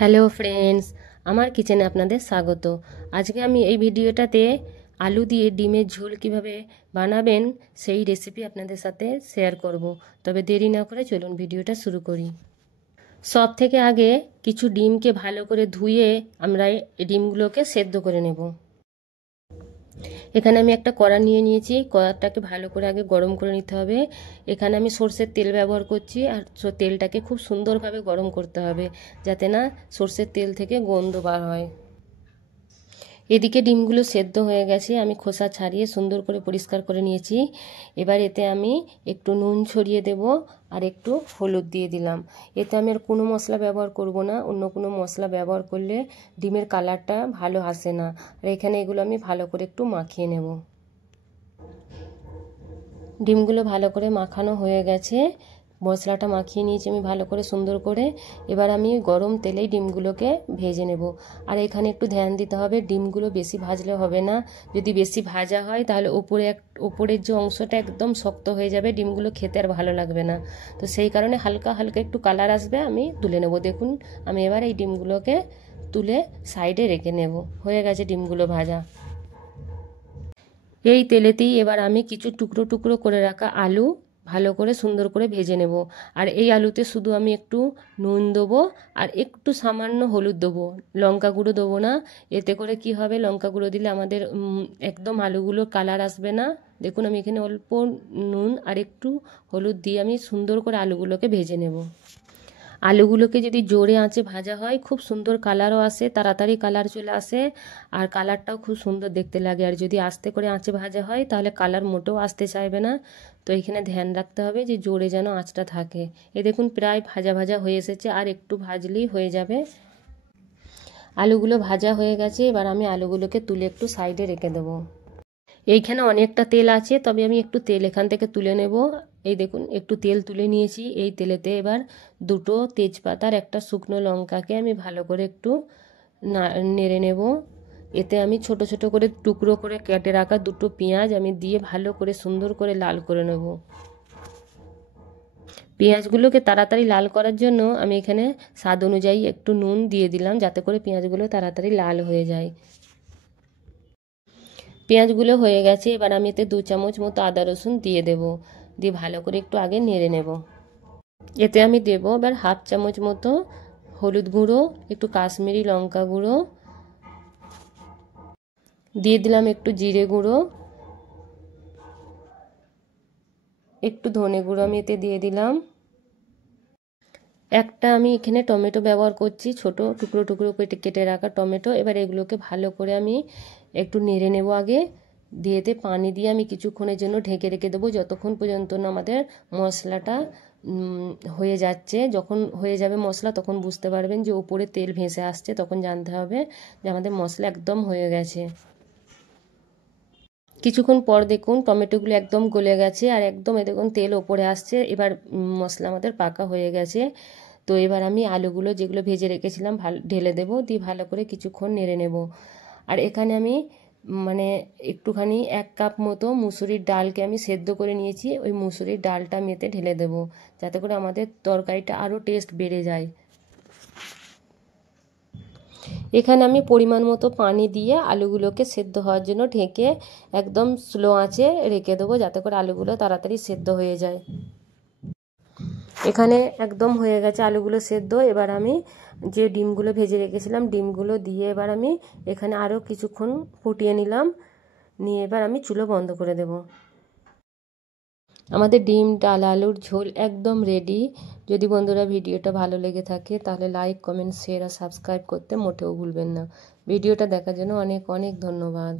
Hello friends, আমার কিচেনে আপনাদের স্বাগত। আজকে আমি এই ভিডিওটাতে আলু দিয়ে ডিমের ঝোল কিভাবে বানাবেন সেই রেসিপি আপনাদের সাথে শেয়ার করব। তবে দেরি না করে চলুন ভিডিওটা শুরু করি। সব থেকে আগে কিছু ডিমকে ভালো করে ধুয়ে আমরা এই ডিমগুলোকে সেদ্ধ করে নেব। এখানে আমি একটা কড়া নিয়ে নিয়েছি। কড়াটাকে ভালো করে আগে গরম করে নিতে হবে। এখানে আমি সর্ষের তেল ব্যবহার করছি, আর তেলটাকে খুব সুন্দরভাবে গরম করতে হবে যাতে না সর্ষের তেল থেকে গন্ধ বার হয়। এদিকে ডিমগুলো সেদ্ধ হয়ে গেছে, আমি খোসা ছাড়িয়ে সুন্দর করে পরিষ্কার করে নিয়েছি। এবার এতে আমি একটু নুন ছড়িয়ে দেব আর একটু হলুদ দিয়ে দিলাম। এতে আমি আর কোনো মশলা ব্যবহার করব না, অন্য কোনো মশলা ব্যবহার করলে ডিমের কালারটা ভালো আসে না। আর এখানে এগুলো আমি ভালো করে একটু মাখিয়ে নেব। ডিমগুলো ভালো করে মাখানো হয়ে গেছে, মশলাটা মাখিয়ে নিয়েছি আমি ভালো করে সুন্দর করে। এবার আমি গরম তেলেই ডিমগুলোকে ভেজে নেব। আর এখানে একটু ধ্যান দিতে হবে, ডিমগুলো বেশি ভাজলে হবে না। যদি বেশি ভাজা হয় তাহলে ওপরের যে অংশটা একদম শক্ত হয়ে যাবে, ডিমগুলো খেতে আর ভালো লাগবে না। তো সেই কারণে হালকা হালকা একটু কালার আসবে আমি তুলে নেব। দেখুন আমি এবার এই ডিমগুলোকে তুলে সাইডে রেখে নেব। হয়ে গেছে ডিমগুলো ভাজা। এই তেলেতেই এবার আমি কিছু টুকরো টুকরো করে রাখা আলু ভালো করে সুন্দর করে ভেজে নেব। আর এই আলুতে শুধু আমি একটু নুন দেবো আর একটু সামান্য হলুদ দেবো, লঙ্কা গুঁড়ো দেবো না। এতে করে কি হবে, লঙ্কা গুঁড়ো দিলে আমাদের একদম আলুগুলো কালার আসবে না। দেখুন আমি এখানে অল্প নুন আর একটু হলুদ দিয়ে আমি সুন্দর করে আলুগুলোকে ভেজে নেব। আলুগুলোকে যদি জোরে আঁচে ভাজা হয় খুব সুন্দর কালারও আসে, তাড়াতাড়ি কালার চলে আসে, আর কালারটাও খুব সুন্দর দেখতে লাগে। আর যদি আস্তে করে আঁচে ভাজা হয় তাহলে কালার মোটেও আসতে চাইবে না। তো এখানে ধ্যান রাখতে হবে যে জোরে যেন আঁচটা থাকে। এই দেখুন প্রায় ভাজা ভাজা হয়ে এসেছে, আর একটু ভাজলেই হয়ে যাবে। আলুগুলো ভাজা হয়ে গেছে, এবার আমি আলুগুলোকে তুলে একটু সাইডে রেখে দেবো। এইখানে অনেকটা তেল আছে, তবে আমি একটু তেল এখান থেকে তুলে নেব। এই দেখুন একটু তেল তুলে নিয়েছি। এই তেলেতে এবার দুটো তেজপাতার একটা শুকনো লঙ্কাকে আমি ভালো করে একটু নেড়ে নেব। এতে আমি ছোট ছোট করে টুকরো করে কেটে রাখা দুটো পেঁয়াজ আমি দিয়ে ভালো করে সুন্দর করে লাল করে নেব। পেঁয়াজগুলোকে তাড়াতাড়ি লাল করার জন্য আমি এখানে স্বাদ অনুযায়ী একটু নুন দিয়ে দিলাম, যাতে করে পেঁয়াজগুলো তাড়াতাড়ি লাল হয়ে যায়। পেঁয়াজগুলো হয়ে গেছে, এবার আমি এতে 2 চামচ মতো আদা রসুন দিয়ে দেব। দিয়ে ভালো করে একটু আগে নেড়ে নেব। এতে আমি দেব এবার 1/2 চামচ মতো হলুদ গুঁড়ো, একটু কাশ্মীরি লঙ্কা গুঁড়ো দিয়ে দিলাম, একটু জিরে গুঁড়ো, একটু ধনে গুঁড়ো আমি এতে দিয়ে দিলাম। একটা আমি এখানে টমেটো ব্যবহার করছি, ছোট টুকরো টুকরো কেটে রাখা টমেটো। এবার এগুলোকে ভালো করে আমি একটু নেড়ে নেব আগে। দিয়ে এতে পানি দিয়ে আমি কিছুক্ষণের জন্য ঢেকে রেখে দেবো, যতক্ষণ পর্যন্ত না আমাদের মশলাটা হয়ে যাচ্ছে। যখন হয়ে যাবে মশলা তখন বুঝতে পারবেন যে উপরে তেল ভেসে আসছে, তখন জানতে হবে যে আমাদের মশলা একদম হয়ে গেছে। কিছুক্ষণ পর দেখুন টমেটোগুলো একদম গলে গেছে, আর একদম দেখুন তেল ওপরে আসছে। এবার মশলা আমাদের পাকা হয়ে গেছে। তো এবার আমি আলুগুলো যেগুলো ভেজে রেখেছিলাম ঢেলে দেবো, দিয়ে ভালো করে কিছুক্ষণ নেড়ে নেব। আর এখানে আমি একটুখানি 1 কাপ মতো মুসুরির ডালকে আমি সেদ্ধ করে নিয়েছি। ওই মুসুরির ডালটা আমি এতে ঢেলে দেবো, যাতে করে আমাদের তরকারিটা আরও টেস্ট বেড়ে যায়। এখানে আমি পরিমাণ মতো পানি দিয়ে আলুগুলোকে সেদ্ধ হওয়ার জন্য ঢেকে একদম স্লো আঁচে রেখে দেবো, যাতে করে আলুগুলো তাড়াতাড়ি সেদ্ধ হয়ে যায়। এখানে একদম হয়ে গেছে আলুগুলো সেদ্ধ। এবার আমি যে ডিমগুলো ভেজে রেখেছিলাম ডিমগুলো দিয়ে এবার আমি এখানে আরও কিছুক্ষণ ফুটিয়ে নিলাম। নিয়ে এবার আমি চুলো বন্ধ করে দেব। আমাদের ডিম ডাল আলুর ঝোল একদম রেডি। যদি বন্ধুরা ভিডিওটা ভালো লেগে থাকে তাহলে লাইক, কমেন্ট, শেয়ার আর সাবস্ক্রাইব করতে মোটেও ভুলবেন না। ভিডিওটা দেখার জন্য অনেক অনেক ধন্যবাদ।